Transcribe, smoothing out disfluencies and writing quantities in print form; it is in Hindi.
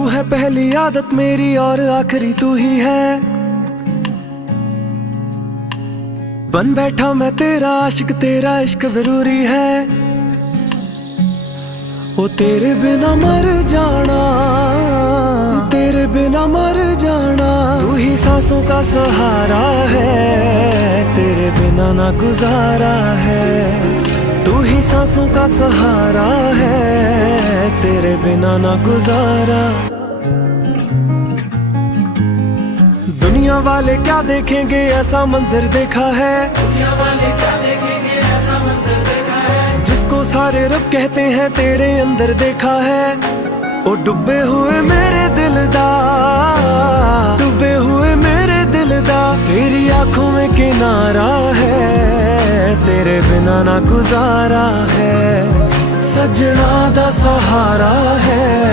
तू है पहली आदत मेरी और आखिरी तू ही है। बन बैठा मैं तेरा आशिक, तेरा इश्क जरूरी है। ओ तेरे बिना मर जाना, तेरे बिना मर जाना। तू ही सांसों का सहारा है, तेरे बिना ना गुजारा है। तू ही सांसों का सहारा है, तेरे बिना ना गुजारा। दुनिया वाले क्या देखेंगे ऐसा मंजर देखा है, दुनिया वाले क्या देखेंगे ऐसा मंजर देखा है। जिसको सारे रब कहते हैं तेरे अंदर देखा है। ओ डूबे हुए मेरे दिल दा, डूबे हुए मेरे दिल दा। तेरी आंखों में किनारा है, तेरे बिना ना गुजारा है। सजना दा सहारा है।